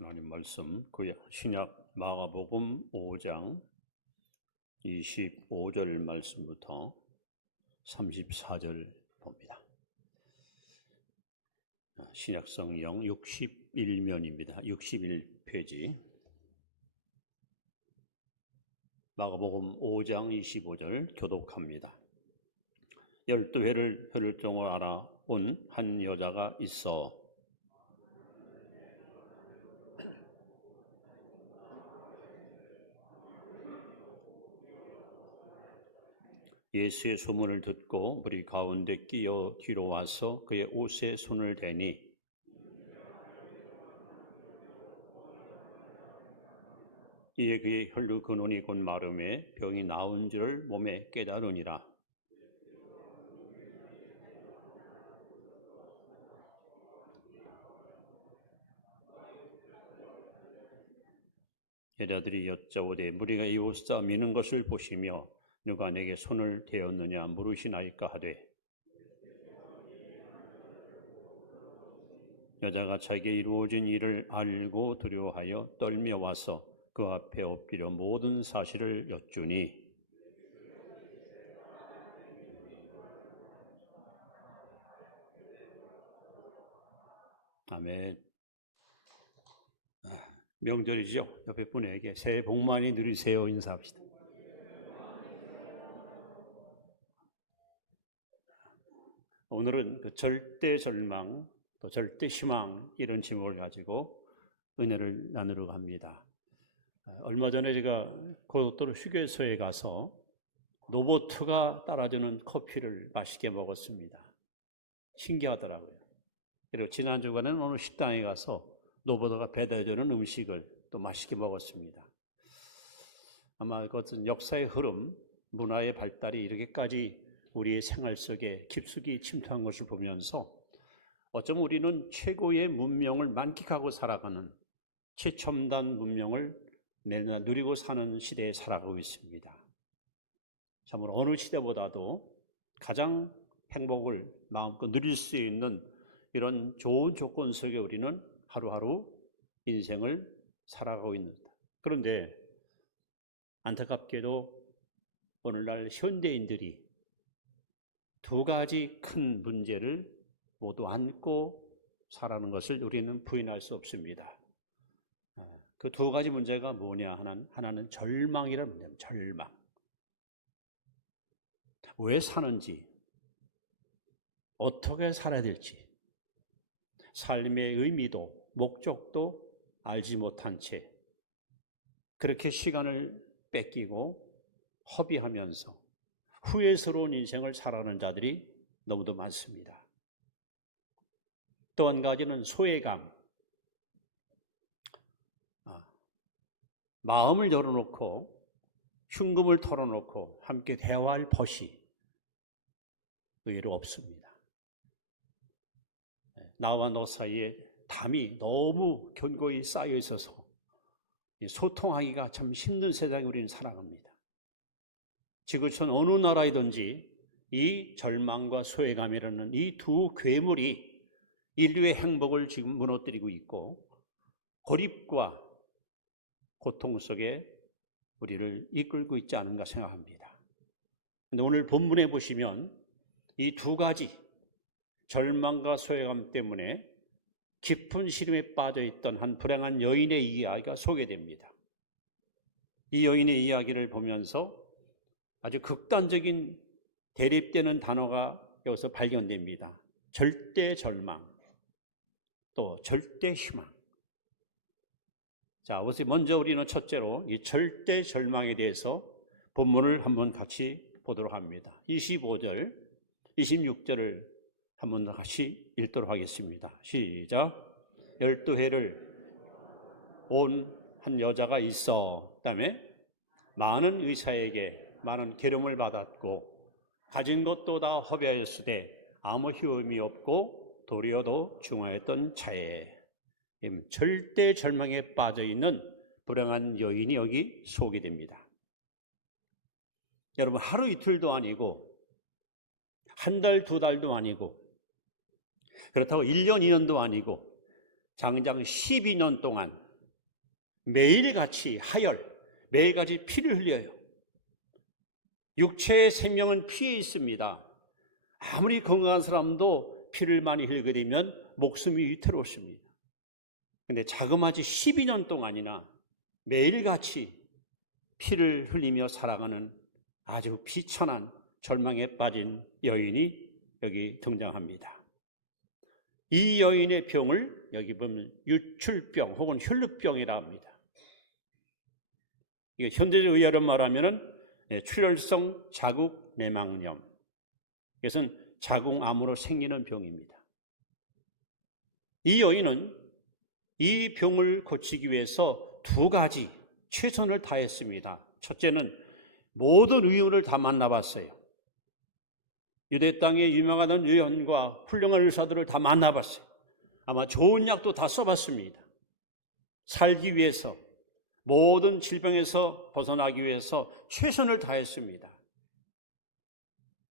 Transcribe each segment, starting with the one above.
하나님 말씀 신약 마가복음 5장 25절 말씀부터 34절 봅니다. 신약 성경 61면입니다. 61페이지. 마가복음 5장 25절 교독합니다. 12회를 혈통을 알아온 한 여자가 있어 예수의 소문을 듣고 무리 가운데 끼어 뒤로 와서 그의 옷에 손을 대니 이에 그의 혈루 근원이 곧 마름에 병이 나은 줄을 몸에 깨달으니라. 여자들이 여짜오되 무리가 이 옷사 미는 것을 보시며 누가 내게 손을 대었느냐 물으시나이까 하되 여자가 자기의 이루어진 일을 알고 두려워하여 떨며 와서 그 앞에 엎드려 모든 사실을 여쭈니 아멘. 명절이죠. 옆에 분에게 새해 복 많이 누리세요 인사합시다. 오늘은 그 절대 절망 또 절대 희망 이런 제목을 가지고 은혜를 나누려고 합니다. 얼마 전에 제가 고속도로 휴게소에 가서 노보트가 따라주는 커피를 맛있게 먹었습니다. 신기하더라고요. 그리고 지난 주간에는 어느 식당에 가서 노보트가 배달해주는 음식을 또 맛있게 먹었습니다. 아마 그것은 역사의 흐름, 문화의 발달이 이렇게까지 우리의 생활 속에 깊숙이 침투한 것을 보면서 어쩌면 우리는 최고의 문명을 만끽하고 살아가는 최첨단 문명을 매일 누리고 사는 시대에 살아가고 있습니다. 참으로 어느 시대보다도 가장 행복을 마음껏 누릴 수 있는 이런 좋은 조건 속에 우리는 하루하루 인생을 살아가고 있습니다. 그런데 안타깝게도 오늘날 현대인들이 두 가지 큰 문제를 모두 안고 살아가는 것을 우리는 부인할 수 없습니다. 그 두 가지 문제가 뭐냐? 하나는 절망이라는 문제입니다. 절망. 왜 사는지, 어떻게 살아야 될지, 삶의 의미도 목적도 알지 못한 채 그렇게 시간을 뺏기고 허비하면서 후회스러운 인생을 살아가는 자들이 너무도 많습니다. 또 한 가지는 소외감. 마음을 열어놓고 흉금을 털어놓고 함께 대화할 벗이 의외로 없습니다. 나와 너 사이에 담이 너무 견고히 쌓여 있어서 소통하기가 참 힘든 세상에 우리는 살아갑니다. 지구촌 어느 나라이든지 이 절망과 소외감이라는 이 두 괴물이 인류의 행복을 지금 무너뜨리고 있고 고립과 고통 속에 우리를 이끌고 있지 않은가 생각합니다. 그런데 오늘 본문에 보시면 이 두 가지 절망과 소외감 때문에 깊은 시름에 빠져있던 한 불행한 여인의 이야기가 소개됩니다. 이 여인의 이야기를 보면서 아주 극단적인 대립되는 단어가 여기서 발견됩니다. 절대 절망, 또 절대 희망. 자, 먼저 우리는 첫째로 이 절대 절망에 대해서 본문을 한번 같이 보도록 합니다. 25절, 26절을 한번 같이 읽도록 하겠습니다. 시작. 12회를 온 한 여자가 있어. 그 다음에 많은 의사에게 많은 계름을 받았고 가진 것도 다 허비하였으되 아무 효험이 없고 도리어도 중하였던 차에 절대 절망에 빠져있는 불행한 여인이 여기 소개됩니다. 여러분, 하루 이틀도 아니고 한 달, 두 달도 아니고 그렇다고 1년, 2년도 아니고 장장 12년 동안 매일같이 하열, 매일같이 피를 흘려요. 육체의 생명은 피에 있습니다. 아무리 건강한 사람도 피를 많이 흘리게 되면 목숨이 위태롭습니다. 근데 자그마치 12년 동안이나 매일같이 피를 흘리며 살아가는 아주 비천한 절망에 빠진 여인이 여기 등장합니다. 이 여인의 병을 여기 보면 유출병 혹은 혈루병이라 합니다. 이게 현대적 의학으로 말하면은 출혈성 자국 내막염. 이것은 자궁암으로 생기는 병입니다. 이 여인은 이 병을 고치기 위해서 두 가지 최선을 다했습니다. 첫째는 모든 의원을 다 만나봤어요. 유대 땅에 유명한 의원과 훌륭한 의사들을 다 만나봤어요. 아마 좋은 약도 다 써봤습니다. 살기 위해서, 모든 질병에서 벗어나기 위해서 최선을 다했습니다.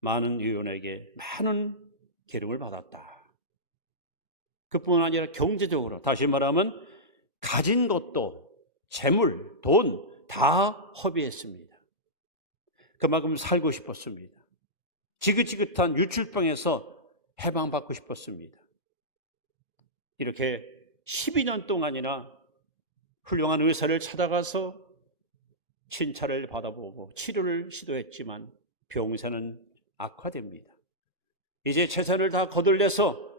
많은 의원에게 많은 기름을 받았다. 그뿐 아니라 경제적으로, 다시 말하면 가진 것도 재물, 돈 다 허비했습니다. 그만큼 살고 싶었습니다. 지긋지긋한 유출병에서 해방받고 싶었습니다. 이렇게 12년 동안이나 훌륭한 의사를 찾아가서 진찰을 받아보고 치료를 시도했지만 병세는 악화됩니다. 이제 재산을 다 거둘려서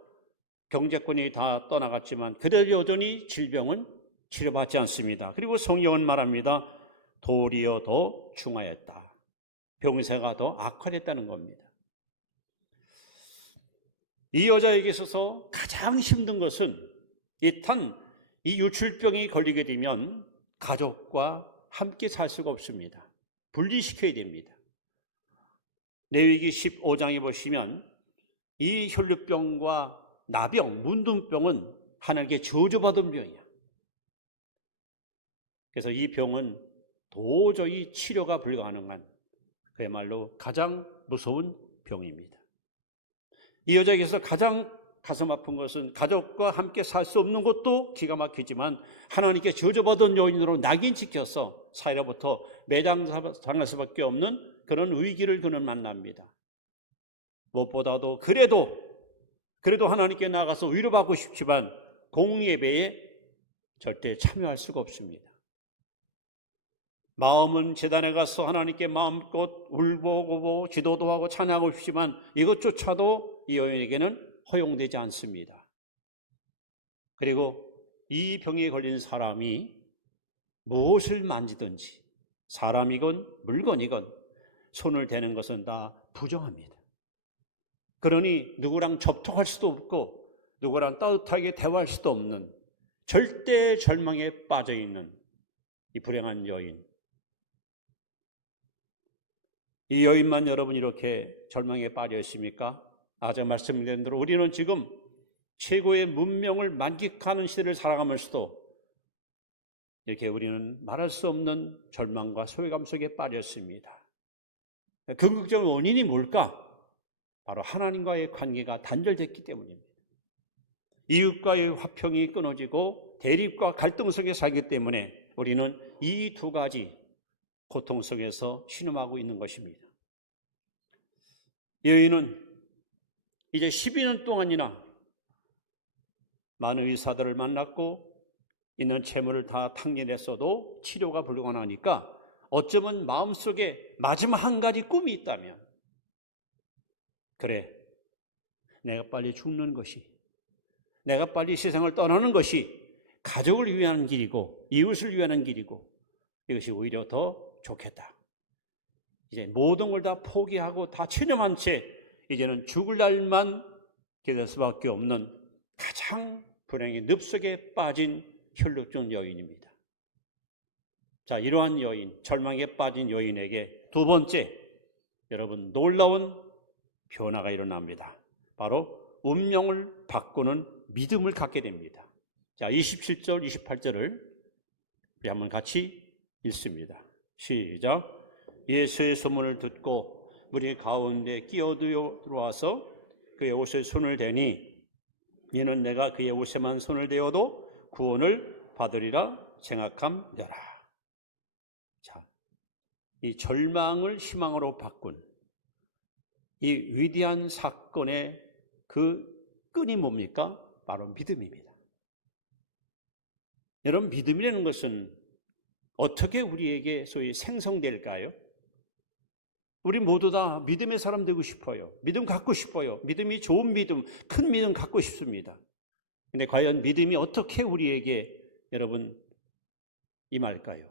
경제권이 다 떠나갔지만 그래도 여전히 질병은 치료받지 않습니다. 그리고 성경은 말합니다. 도리어 더 중하였다. 병세가 더 악화됐다는 겁니다. 이 여자에게 있어서 가장 힘든 것은 일단 이 유출병이 걸리게 되면 가족과 함께 살 수가 없습니다. 분리시켜야 됩니다. 레위기 15장에 보시면 이 혈루병과 나병, 문둥병은 하나님께 저주받은 병이야. 그래서 이 병은 도저히 치료가 불가능한 그야말로 가장 무서운 병입니다. 이 여자에게서 가장 가슴 아픈 것은 가족과 함께 살 수 없는 것도 기가 막히지만 하나님께 저주받은 요인으로 낙인 찍혀서 사회로부터 매장당할 수밖에 없는 그런 위기를 그는 만납니다. 무엇보다도 그래도 하나님께 나가서 위로받고 싶지만 공예배에 절대 참여할 수가 없습니다. 마음은 제단에 가서 하나님께 마음껏 울보고 기도도 하고 찬양하고 싶지만 이것조차도 이 여인에게는 허용되지 않습니다. 그리고 이 병에 걸린 사람이 무엇을 만지든지 사람이건 물건이건 손을 대는 것은 다 부정합니다. 그러니 누구랑 접촉할 수도 없고 누구랑 따뜻하게 대화할 수도 없는 절대 절망에 빠져있는 이 불행한 여인. 이 여인만 여러분 이렇게 절망에 빠져 있습니까? 아까 말씀드린 대로 우리는 지금 최고의 문명을 만끽하는 시대를 살아가면서도 이렇게 우리는 말할 수 없는 절망과 소외감 속에 빠졌습니다. 궁극적인 원인이 뭘까? 바로 하나님과의 관계가 단절됐기 때문입니다. 이웃과의 화평이 끊어지고 대립과 갈등 속에 살기 때문에 우리는 이 두 가지 고통 속에서 신음하고 있는 것입니다. 여인은 이제 12년 동안이나 많은 의사들을 만났고 있는 재물을 다 탕진했어도 치료가 불가능하니까 어쩌면 마음속에 마지막 한 가지 꿈이 있다면 그래, 내가 빨리 죽는 것이, 내가 빨리 세상을 떠나는 것이 가족을 위한 길이고 이웃을 위한 길이고 이것이 오히려 더 좋겠다. 이제 모든 걸 다 포기하고 다 체념한 채 이제는 죽을 날만 기다릴 수밖에 없는 가장 불행의 늪속에 빠진 혈루증 여인입니다. 자, 이러한 여인, 절망에 빠진 여인에게 두 번째, 여러분 놀라운 변화가 일어납니다. 바로 운명을 바꾸는 믿음을 갖게 됩니다. 자, 27절, 28절을 우리 한번 같이 읽습니다. 시작. 예수의 소문을 듣고 무리 가운데 끼어들어와서 그의 옷에 손을 대니 이는 내가 그의 옷에만 손을 대어도 구원을 받으리라 생각함여라. 자, 이 절망을 희망으로 바꾼 이 위대한 사건의 그 끈이 뭡니까? 바로 믿음입니다. 여러분, 믿음이라는 것은 어떻게 우리에게 소위 생성될까요? 우리 모두 다 믿음의 사람 되고 싶어요. 믿음 갖고 싶어요. 믿음이 좋은 믿음, 큰 믿음 갖고 싶습니다. 근데 과연 믿음이 어떻게 우리에게 여러분 임할까요?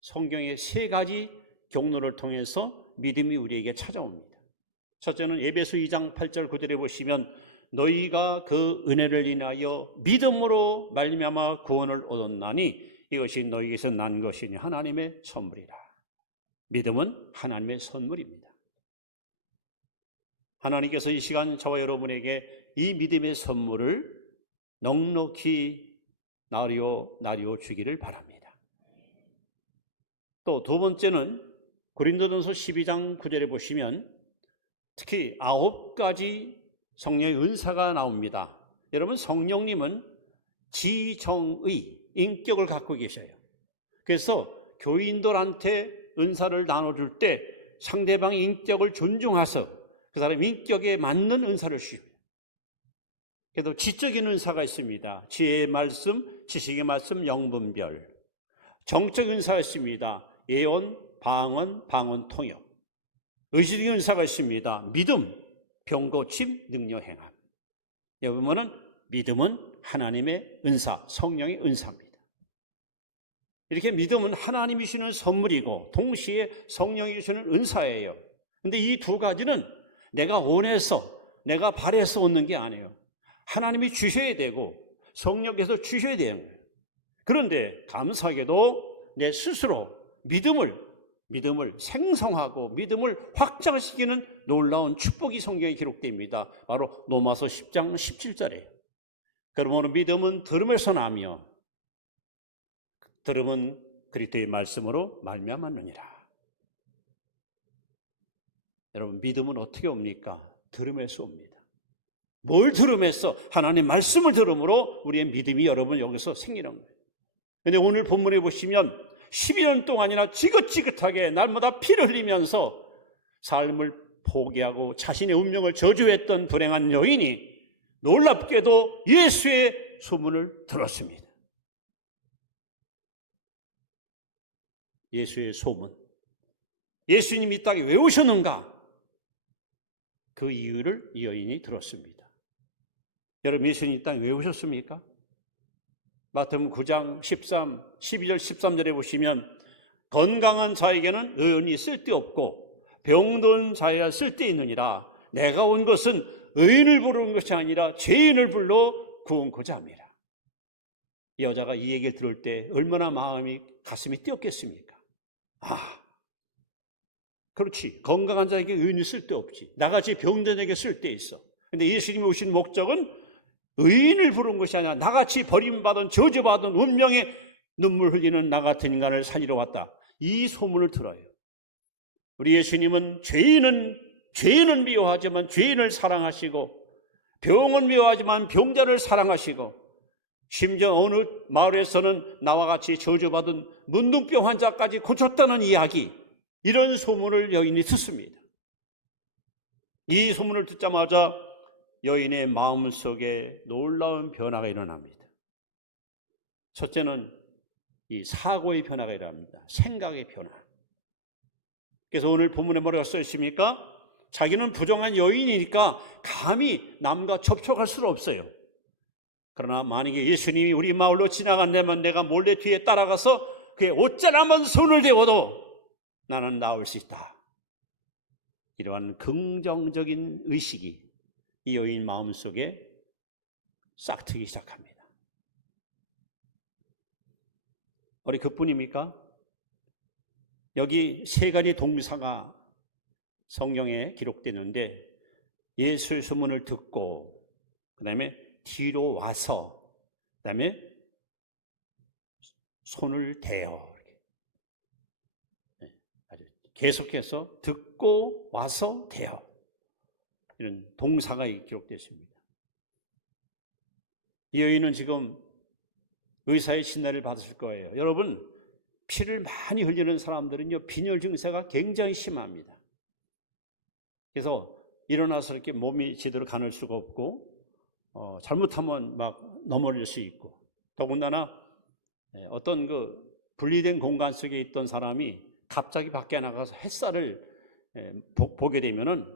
성경의 세 가지 경로를 통해서 믿음이 우리에게 찾아옵니다. 첫째는 에베소 2장 8절 9절에 보시면 너희가 그 은혜를 인하여 믿음으로 말미암아 구원을 얻었나니 이것이 너희에게서 난 것이니 하나님의 선물이라. 믿음은 하나님의 선물입니다. 하나님께서 이 시간 저와 여러분에게 이 믿음의 선물을 넉넉히 나리오 주기를 바랍니다. 또 두 번째는 고린도전서 12장 9절에 보시면 특히 9가지 성령의 은사가 나옵니다. 여러분, 성령님은 지정의 인격을 갖고 계셔요. 그래서 교인들한테 은사를 나눠줄 때 상대방의 인격을 존중해서 그 사람의 인격에 맞는 은사를 주십니다. 그래도 지적인 은사가 있습니다. 지혜의 말씀, 지식의 말씀, 영분별. 정적 은사가 있습니다. 예언, 방언, 통역. 의식의 은사가 있습니다. 믿음, 병고침, 능력 행함. 여기 보면은 믿음은 하나님의 은사, 성령의 은사입니다. 이렇게 믿음은 하나님이 주시는 선물이고 동시에 성령이 주시는 은사예요. 근데 이 두 가지는 내가 원해서, 내가 바래서 얻는 게 아니에요. 하나님이 주셔야 되고 성령께서 주셔야 되는 거예요. 그런데 감사하게도 내 스스로 믿음을 생성하고 믿음을 확장시키는 놀라운 축복이 성경에 기록됩니다. 바로 로마서 10장 17절에 그러므로 믿음은 들음에서 나며 들음은 그리스도의 말씀으로 말미암았느니라. 여러분, 믿음은 어떻게 옵니까? 들음에서 옵니다. 뭘 들음에서? 하나님 말씀을 들음으로 우리의 믿음이 여러분 여기서 생기는 거예요. 그런데 오늘 본문에 보시면 12년 동안이나 지긋지긋하게 날마다 피를 흘리면서 삶을 포기하고 자신의 운명을 저주했던 불행한 여인이 놀랍게도 예수의 소문을 들었습니다. 예수의 소문. 예수님이 이 땅에 왜 오셨는가? 그 이유를 이 여인이 들었습니다. 여러분, 예수님 이 땅에 왜 오셨습니까? 마태복음 9장 12절 13절에 보시면 건강한 자에게는 의원이 쓸데없고 병든 자에야 쓸데있느니라. 내가 온 것은 의인을 부르는 것이 아니라 죄인을 불러 구원코자 함이라. 이 여자가 이 얘기를 들을 때 얼마나 가슴이 뛰었겠습니까? 그렇지. 건강한 자에게 의인이 쓸데없지. 나같이 병든 자에게 쓸데있어. 근데 예수님이 오신 목적은 의인을 부른 것이 아니라 나같이 버림받은 저주받은 운명의 눈물 흘리는 나 같은 인간을 살리러 왔다. 이 소문을 들어요. 우리 예수님은 죄인은 미워하지만 죄인을 사랑하시고 병은 미워하지만 병자를 사랑하시고 심지어 어느 마을에서는 나와 같이 저주받은 문둥병 환자까지 고쳤다는 이야기, 이런 소문을 여인이 듣습니다. 이 소문을 듣자마자 여인의 마음속에 놀라운 변화가 일어납니다. 첫째는 이 사고의 변화가 일어납니다. 생각의 변화. 그래서 오늘 본문에 뭐라고 써 있습니까? 자기는 부정한 여인이니까 감히 남과 접촉할 수는 없어요. 그러나 만약에 예수님이 우리 마을로 지나간다면 내가 몰래 뒤에 따라가서 그의 옷자락만 손을 대워도 나는 나을 수 있다. 이러한 긍정적인 의식이 이 여인 마음속에 싹트기 시작합니다. 우리 그뿐입니까? 여기 세 가지 동사가 성경에 기록되는데 예수의 소문을 듣고 그 다음에 뒤로 와서 그 다음에 손을 대어 계속해서 듣고 와서 대어 이런 동사가 기록되어 있습니다. 이 여인은 지금 의사의 진단을 받으실 거예요. 여러분, 피를 많이 흘리는 사람들은요, 빈혈 증세가 굉장히 심합니다. 그래서 일어나서 이렇게 몸이 제대로 가눌 수가 없고, 잘못하면 막 넘어질 수 있고, 더군다나 어떤 그 분리된 공간 속에 있던 사람이 갑자기 밖에 나가서 햇살을 보게 되면은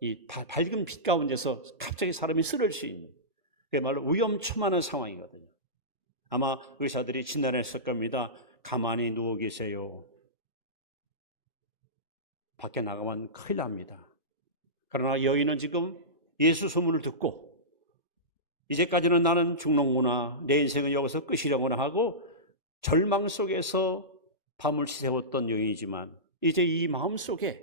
이 밝은 빛 가운데서 갑자기 사람이 쓰러질 수 있는, 그야말로 위험천만한 상황이거든요. 아마 의사들이 진단했을 겁니다. 가만히 누워 계세요. 밖에 나가면 큰일 납니다. 그러나 여인은 지금 예수 소문을 듣고 이제까지는 나는 죽는구나, 내 인생은 여기서 끝이려구나 하고 절망 속에서 밤을 새웠던 여인이지만 이제 이 마음속에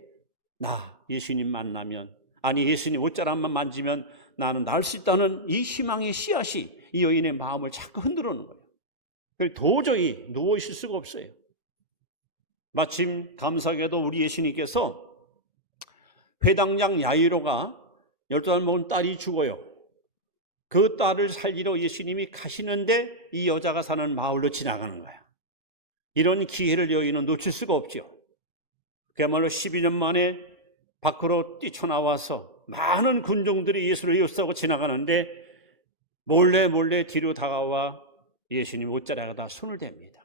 나 예수님 만나면, 아니 예수님 옷자락만 만지면 나는 날 수 있다는 이 희망의 씨앗이 이 여인의 마음을 자꾸 흔들어 놓는 거예요. 도저히 누워 있을 수가 없어요. 마침 감사하게도 우리 예수님께서 회당장 야이로가 12살 먹은 딸이 죽어요. 그 딸을 살리러 예수님이 가시는데 이 여자가 사는 마을로 지나가는 거야. 이런 기회를 여인은 놓칠 수가 없죠. 그야말로 12년 만에 밖으로 뛰쳐나와서 많은 군중들이 예수를 에워싸고 지나가는데 몰래 뒤로 다가와 예수님 옷자락에다 손을 댑니다.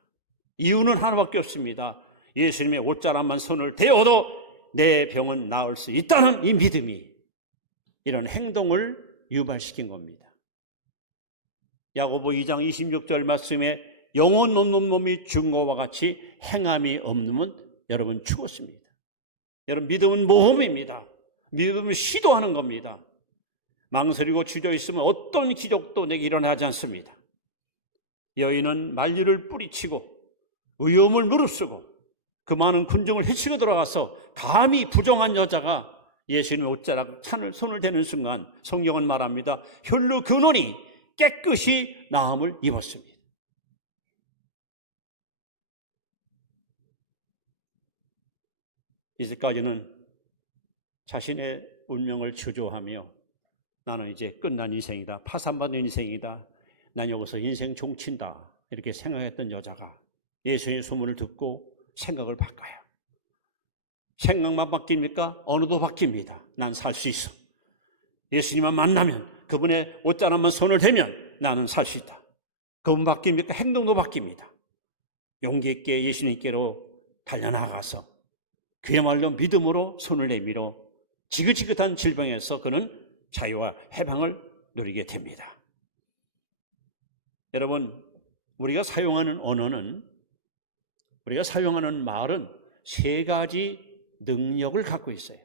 이유는 하나밖에 없습니다. 예수님의 옷자락만 손을 대어도 내 병은 나을 수 있다는 이 믿음이 이런 행동을 유발시킨 겁니다. 야고보 2장 26절 말씀에 영혼 없는 몸이 죽은 것과 같이 행함이 없는 여러분 죽었습니다. 여러분, 믿음은 모험입니다. 믿음은 시도하는 겁니다. 망설이고 주저있으면 어떤 기적도 내게 일어나지 않습니다. 여인은 만류를 뿌리치고 위험을 무릅쓰고 그 많은 군중을 헤치고 들어가서 감히 부정한 여자가 예수님의 옷자락 손을 대는 순간 성경은 말합니다. 혈로 근원이 깨끗이 나음을 입었습니다. 이제까지는 자신의 운명을 주저하며 나는 이제 끝난 인생이다, 파산받은 인생이다, 난 여기서 인생 종친다 이렇게 생각했던 여자가 예수님의 소문을 듣고 생각을 바꿔요. 생각만 바뀝니까? 언어도 바뀝니다. 난 살 수 있어. 예수님만 만나면, 그분의 옷자락만 손을 대면 나는 살 수 있다. 그분 바뀝니까? 행동도 바뀝니다. 용기 있게 예수님께로 달려나가서 그야말로 믿음으로 손을 내밀어 지긋지긋한 질병에서 그는 자유와 해방을 누리게 됩니다. 여러분, 우리가 사용하는 언어는, 우리가 사용하는 말은 세 가지 능력을 갖고 있어요.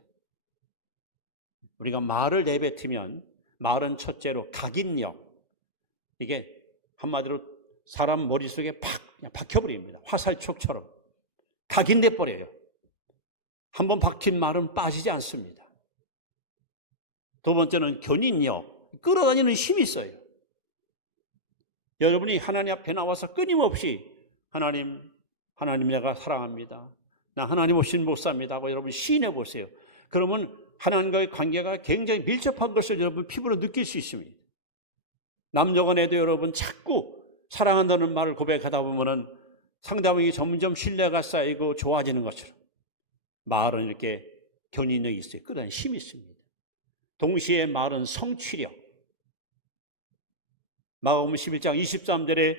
우리가 말을 내뱉으면 말은 첫째로 각인력, 이게 한마디로 사람 머릿속에 팍 박혀버립니다. 화살촉처럼 각인돼 버려요. 한번 박힌 말은 빠지지 않습니다. 두 번째는 견인력, 끌어다니는 힘이 있어요. 여러분이 하나님 앞에 나와서 끊임없이 하나님 내가 사랑합니다, 나 하나님 없이는 못 삽니다 하고 여러분 시인해 보세요. 그러면 하나님과의 관계가 굉장히 밀접한 것을 여러분 피부로 느낄 수 있습니다. 남녀간에도 여러분 자꾸 사랑한다는 말을 고백하다 보면은 상대방이 점점 신뢰가 쌓이고 좋아지는 것처럼 말은 이렇게 견인력이 있어요. 끌어다니는 힘이 있습니다. 동시에 말은 성취력. 마가복음 11장 23절에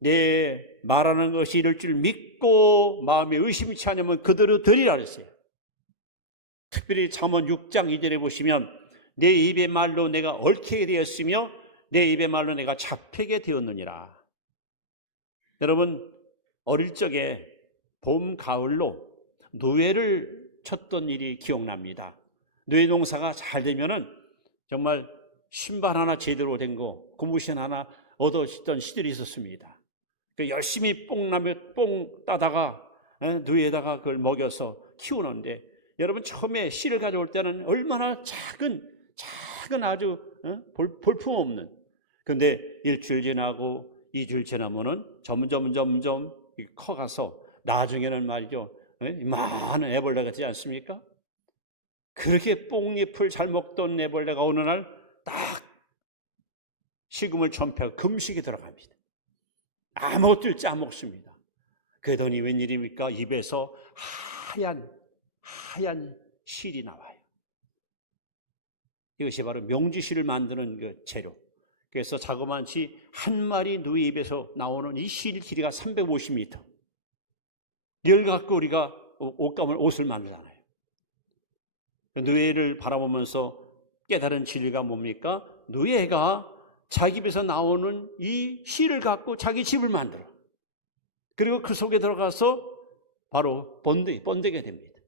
내 말하는 것이 이럴 줄 믿고 마음에 의심치 않으면 그대로 들으라 그랬어요. 특별히 잠언 6장 2절에 보시면 내 입의 말로 내가 얽히게 되었으며 내 입의 말로 내가 잡히게 되었느니라. 여러분, 어릴 적에 봄, 가을로 노회를 쳤던 일이 기억납니다. 노회 농사가 잘 되면은 정말 신발 하나 제대로 된 거, 고무신 하나 얻어지던 시절이 있었습니다. 열심히 뽕 따다가 누에다가 그걸 먹여서 키우는데, 여러분 처음에 씨를 가져올 때는 얼마나 작은 아주 볼품없는, 근데 일주일 지나고 2주일 지나면은 점점 커가서 나중에는 말이죠, 많은 애벌레가 되지 않습니까? 그렇게 뽕잎을 잘 먹던 애벌레가 어느 날 딱 식음을 전폐하고 금식에 들어갑니다. 아무것도 짜먹습니다. 그러더니 웬일입니까? 입에서 하얀 실이 나와요. 이것이 바로 명주실을 만드는 그 재료. 그래서 자그마치 한 마리 누이 입에서 나오는 이 실 길이가 350m. 이걸 갖고 우리가 옷을 만들잖아요. 누에를 바라보면서 깨달은 진리가 뭡니까? 누에가 자기 입에서 나오는 이 실을 갖고 자기 집을 만들어. 그리고 그 속에 들어가서 바로 번데게 됩니다.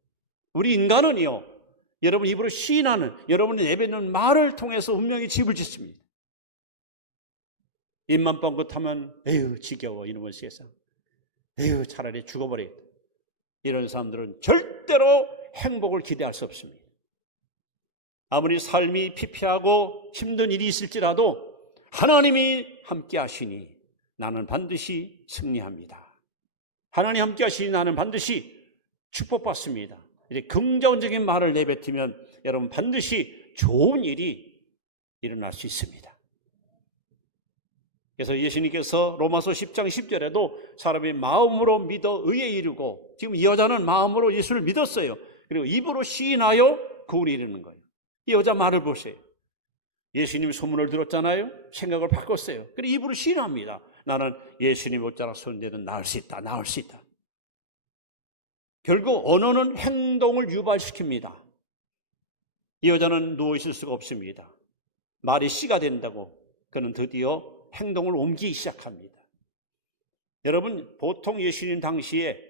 우리 인간은요, 여러분 입으로 시인하는, 여러분이 내뱉는 말을 통해서 운명의 집을 짓습니다. 입만 뻥긋하면 에휴 지겨워 이놈의 세상, 에휴 차라리 죽어버리겠다. 이런 사람들은 절대로 행복을 기대할 수 없습니다. 아무리 삶이 피폐하고 힘든 일이 있을지라도 하나님이 함께 하시니 나는 반드시 승리합니다. 하나님 함께 하시니 나는 반드시 축복받습니다. 이렇게 긍정적인 말을 내뱉으면 여러분 반드시 좋은 일이 일어날 수 있습니다. 그래서 예수님께서 로마서 10장 10절에도 사람이 마음으로 믿어 의에 이르고, 지금 이 여자는 마음으로 예수를 믿었어요. 그리고 입으로 시인하여 구원에 이르는 거예요. 이 여자 말을 보세요. 예수님 소문을 들었잖아요. 생각을 바꿨어요. 그리고 입으로 시인합니다. 나는 예수님 옷자락 손대는 나을 수 있다. 나을 수 있다. 결국 언어는 행동을 유발시킵니다. 이 여자는 누워있을 수가 없습니다. 말이 씨가 된다고 그는 드디어 행동을 옮기기 시작합니다. 여러분, 보통 예수님 당시에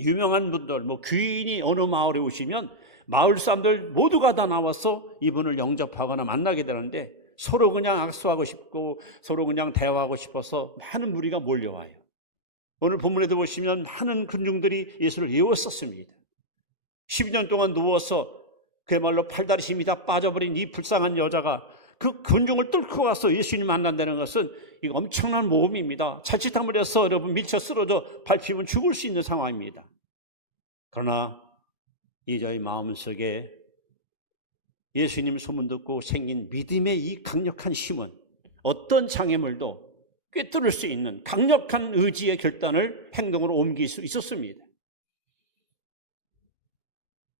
유명한 분들, 귀인이 어느 마을에 오시면 마을 사람들 모두가 다 나와서 이분을 영접하거나 만나게 되는데 서로 그냥 악수하고 싶고 서로 그냥 대화하고 싶어서 많은 무리가 몰려와요. 오늘 본문에도 보시면 많은 군중들이 예수를 예웠었습니다. 12년 동안 누워서 그야말로 팔다리 힘이 다 빠져버린 이 불쌍한 여자가 그 군중을 뚫고 가서 예수님 만난다는 것은 이거 엄청난 모험입니다. 자칫하면 해서 여러분 밀쳐 쓰러져 밟히면 죽을 수 있는 상황입니다. 그러나 이 여자의 마음속에 예수님 소문 듣고 생긴 믿음의 이 강력한 힘은 어떤 장애물도 꿰뚫을 수 있는 강력한 의지의 결단을 행동으로 옮길 수 있었습니다.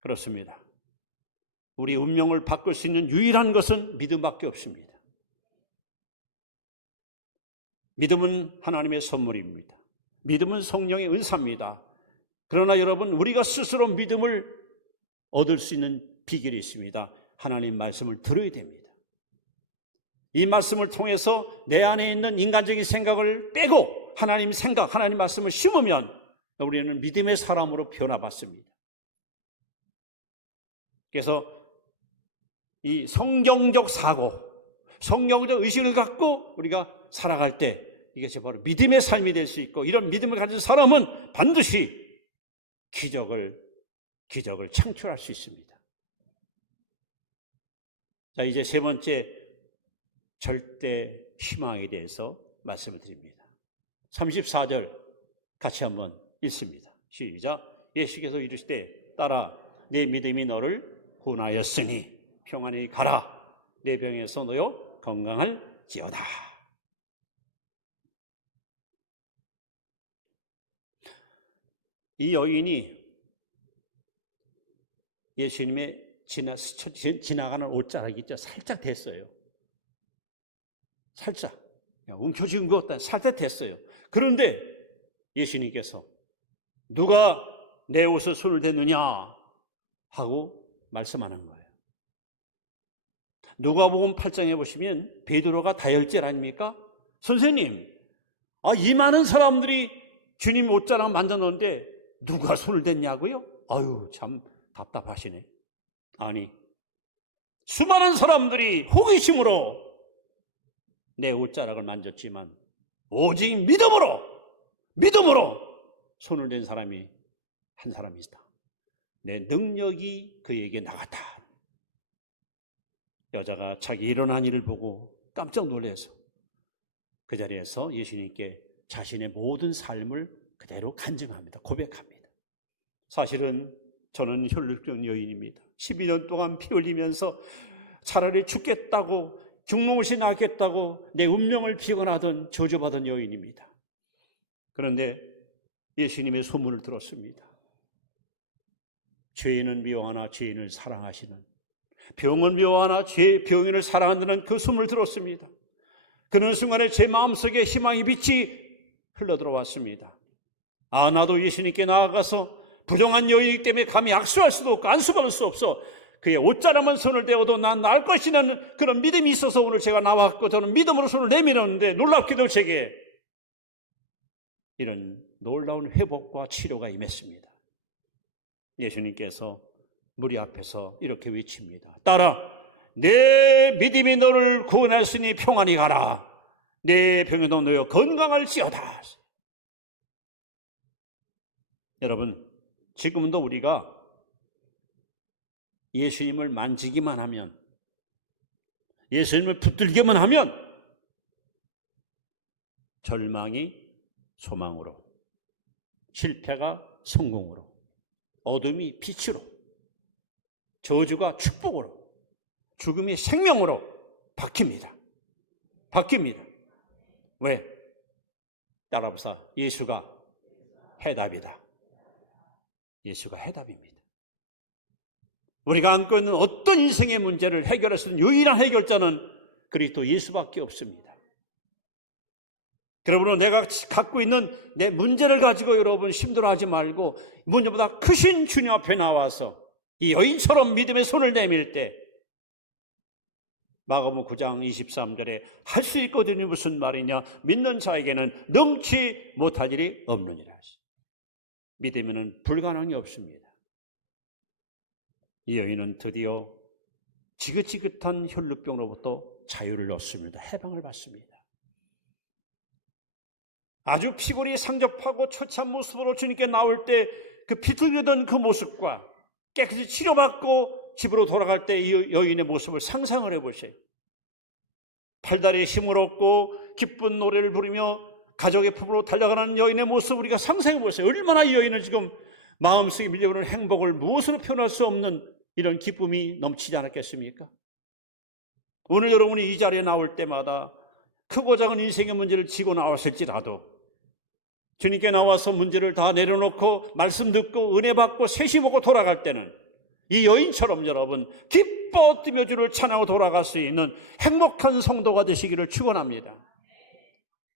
그렇습니다. 우리 운명을 바꿀 수 있는 유일한 것은 믿음밖에 없습니다. 믿음은 하나님의 선물입니다. 믿음은 성령의 은사입니다. 그러나 여러분, 우리가 스스로 믿음을 얻을 수 있는 비결이 있습니다. 하나님 말씀을 들어야 됩니다. 이 말씀을 통해서 내 안에 있는 인간적인 생각을 빼고 하나님 생각, 하나님 말씀을 심으면 우리는 믿음의 사람으로 변화받습니다. 그래서 이 성경적 사고, 성경적 의식을 갖고 우리가 살아갈 때 이것이 바로 믿음의 삶이 될 수 있고, 이런 믿음을 가진 사람은 반드시 기적을 창출할 수 있습니다. 자, 이제 세 번째 절대 희망에 대해서 말씀을 드립니다. 34절 같이 한번 읽습니다. 시작. 예수께서 이르시되 따라 내 믿음이 너를 구원하였으니 평안히 가라. 내 병에서 너여 건강할지어다. 이 여인이 예수님의 지나가는 옷자락이 있죠. 살짝 됐어요. 살짝. 움켜쥐은 것 같다. 살짝 됐어요. 그런데 예수님께서 누가 내 옷을 손을 댔느냐 하고 말씀하는 거예요. 누가복음 8장에 보시면 베드로가 다혈질 아닙니까? 선생님, 이 많은 사람들이 주님 옷자락 만져놓는데 누가 손을 댔냐고요? 아유, 참 답답하시네. 아니, 수많은 사람들이 호기심으로 내 옷자락을 만졌지만 오직 믿음으로 손을 댄 사람이 한 사람이 있다. 내 능력이 그에게 나갔다. 여자가 자기 일어난 일을 보고 깜짝 놀라서 그 자리에서 예수님께 자신의 모든 삶을 그대로 간증합니다. 고백합니다. 사실은 저는 혈육적 여인입니다. 12년 동안 피 흘리면서 차라리 죽겠다고, 죽는 것이 낫겠다고 내 운명을 비관하던 저주받은 여인입니다. 그런데 예수님의 소문을 들었습니다. 죄인은 미워하나 죄인을 사랑하시는, 병은 미워하나 병인을 사랑한다는 그 소문을 들었습니다. 그런 순간에 제 마음속에 희망의 빛이 흘러들어왔습니다. 아, 나도 예수님께 나아가서 부정한 여인이기 때문에 감히 악수할 수도 없고 안수받을 수 없어. 그의 옷자락만 손을 대어도 난 나을 것이라는 그런 믿음이 있어서 오늘 제가 나왔고, 저는 믿음으로 손을 내밀었는데 놀랍게도 제게 이런 놀라운 회복과 치료가 임했습니다. 예수님께서 무리 앞에서 이렇게 외칩니다. 따라, 내 믿음이 너를 구원했으니 평안히 가라. 내 병에도 놓여 건강할지어다. 여러분, 지금도 우리가 예수님을 만지기만 하면, 예수님을 붙들기만 하면 절망이 소망으로, 실패가 성공으로, 어둠이 빛으로, 저주가 축복으로, 죽음이 생명으로 바뀝니다. 바뀝니다. 왜? 따라합시다. 예수가 해답이다. 예수가 해답입니다. 우리가 안고 있는 어떤 인생의 문제를 해결할 수 있는 유일한 해결자는 그리스도 예수밖에 없습니다. 그러므로 내가 갖고 있는 내 문제를 가지고 여러분 힘들어하지 말고 문제보다 크신 주님 앞에 나와서 이 여인처럼 믿음의 손을 내밀 때, 마가복음 9장 23절에 할 수 있거든요. 무슨 말이냐? 믿는 자에게는 능치 못할 일이 없느니라. 믿으면 불가능이 없습니다. 이 여인은 드디어 지긋지긋한 혈루병으로부터 자유를 얻습니다. 해방을 받습니다. 아주 피골이 상접하고 처참한 모습으로 주님께 나올 때 그 비틀리던 그 모습과 깨끗이 치료받고 집으로 돌아갈 때 이 여인의 모습을 상상을 해보세요. 팔다리에 힘을 얻고 기쁜 노래를 부르며 가족의 품으로 달려가는 여인의 모습을 우리가 상상해 보세요. 얼마나 이 여인은 지금 마음속에 밀려오는 행복을 무엇으로 표현할 수 없는 이런 기쁨이 넘치지 않았겠습니까? 오늘 여러분이 이 자리에 나올 때마다 크고 작은 인생의 문제를 지고 나왔을지라도 주님께 나와서 문제를 다 내려놓고 말씀 듣고 은혜 받고 셋이 보고 돌아갈 때는 이 여인처럼 여러분 기뻐 뛰며 주를 찬양하고 돌아갈 수 있는 행복한 성도가 되시기를 축원합니다.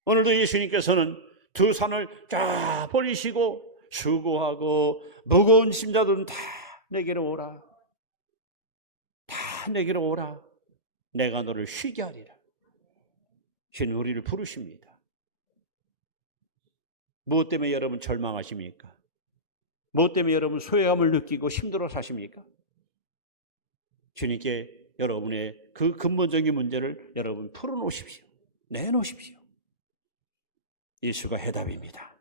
오늘도 예수님께서는 두 산을 쫙 버리시고 수고하고 무거운 짐자들은 다 내게로 오라. 다 내게로 오라. 내가 너를 쉬게 하리라. 주님 우리를 부르십니다. 무엇 때문에 여러분 절망하십니까? 무엇 때문에 여러분 소외감을 느끼고 힘들어 사십니까? 주님께 여러분의 그 근본적인 문제를 여러분 풀어놓으십시오. 내놓으십시오. 예수가 해답입니다.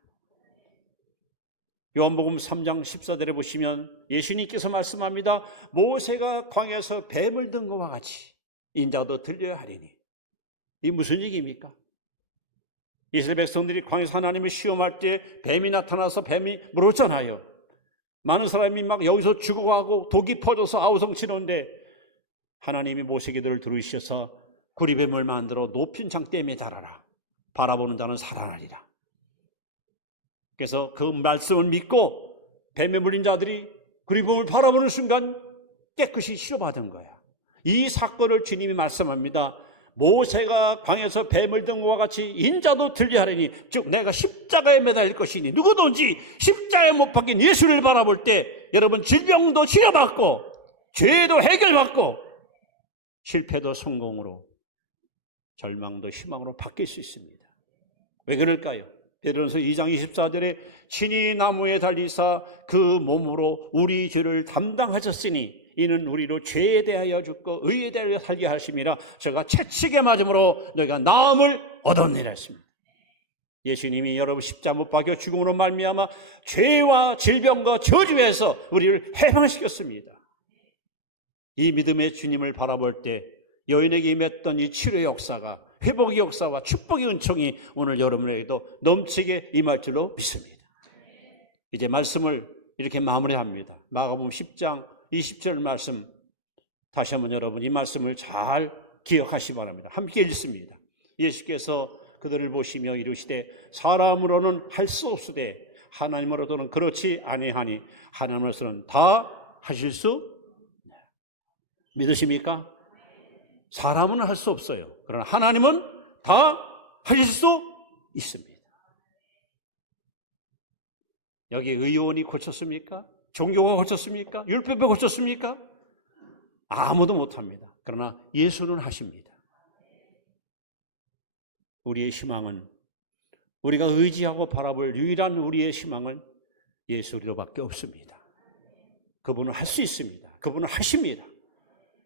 요한복음 3장 14절에 보시면 예수님께서 말씀합니다. 모세가 광야에서 뱀을 든 것과 같이 인자도 들려야 하리니. 이게 무슨 얘기입니까? 이스라엘 백성들이 광야에서 하나님을 시험할 때 뱀이 나타나서 뱀이 물었잖아요. 많은 사람이 막 여기서 죽어가고 독이 퍼져서 아우성치는데 하나님이 모세기도를 들으셔서 구리뱀을 만들어 높은 장대에 매달아라. 바라보는 자는 살아나리라. 그래서 그 말씀을 믿고 뱀에 물린 자들이 구리뱀을 바라보는 순간 깨끗이 치료받은 거야. 이 사건을 주님이 말씀합니다. 모세가 광야에서 뱀을 든 것과 같이 인자도 들리하리니, 즉 내가 십자가에 매달릴 것이니 누구든지 십자가에 못 박힌 예수를 바라볼 때 여러분 질병도 치료받고 죄도 해결받고 실패도 성공으로 절망도 희망으로 바뀔 수 있습니다. 왜 그럴까요? 베드로전서 2장 24절에 친히 나무에 달리사 그 몸으로 우리 죄를 담당하셨으니 이는 우리로 죄에 대하여 죽고 의에 대하여 살게 하심이라 제가 채찍에 맞음으로 너희가 나음을 얻었느니라 했습니다. 예수님이 여러분 십자가 못 박혀 죽음으로 말미암아 죄와 질병과 저주에서 우리를 해방시켰습니다. 이 믿음의 주님을 바라볼 때 여인에게 임했던 이 치료의 역사가, 회복의 역사와 축복의 은총이 오늘 여러분에게도 넘치게 임할 줄로 믿습니다. 이제 말씀을 이렇게 마무리합니다. 마가복음 10장 20절 말씀 다시 한번 여러분 이 말씀을 잘 기억하시기 바랍니다. 함께 읽습니다. 예수께서 그들을 보시며 이르시되 사람으로는 할 수 없으되 하나님으로서는 그렇지 아니하니 하나님으로서는 다 하실 수 믿으십니까? 사람은 할 수 없어요. 그러나 하나님은 다 하실 수 있습니다. 여기 의원이 고쳤습니까? 종교가 고쳤습니까? 율법이 고쳤습니까? 아무도 못합니다. 그러나 예수는 하십니다. 우리의 희망은, 우리가 의지하고 바라볼 유일한 우리의 희망은 예수 그리스도밖에 없습니다. 그분은 할 수 있습니다. 그분은 하십니다.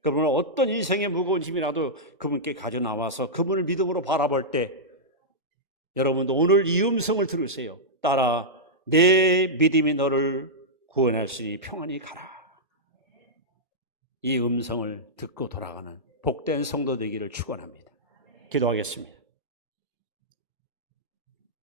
그분은 어떤 인생의 무거운 짐이라도 그분께 가져 나와서 그분을 믿음으로 바라볼 때, 여러분도 오늘 이 음성을 들으세요. 따라 내 믿음이 너를 구원하시니 평안히 가라. 이 음성을 듣고 돌아가는 복된 성도 되기를 축원합니다. 기도하겠습니다.